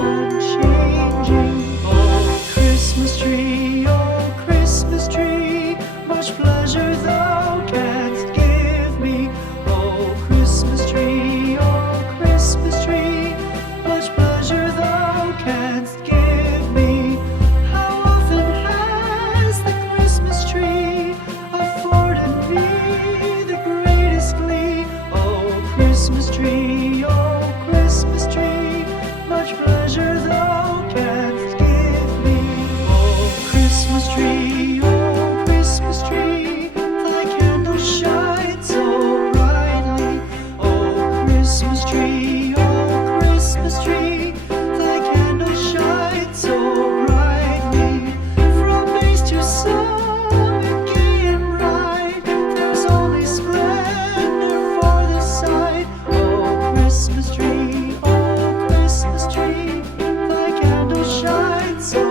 unchanging. Oh Christmas tree, much pleasure thou canst give me. Oh Christmas tree, much pleasure thou canst give me. How often has the Christmas tree afforded me the greatest glee? Oh Christmas tree, much pleasure thou canst give me. Oh Christmas tree, thy candle shines so brightly. Oh Christmas tree, thy candle shines so brightly. From base to summit, gay and bright, there's only splendor for the sight. Oh Christmas tree, thy candle shines so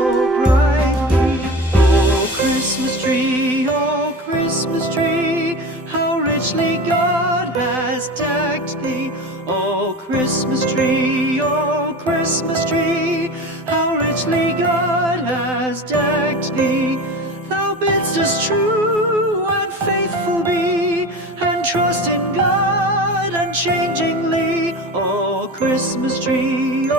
brightly. Oh Christmas tree, how richly God has decked thee. Oh Christmas tree, how richly God has decked thee. Thou bidst us true and faithful be, and trust in God unchangingly. Oh Christmas tree,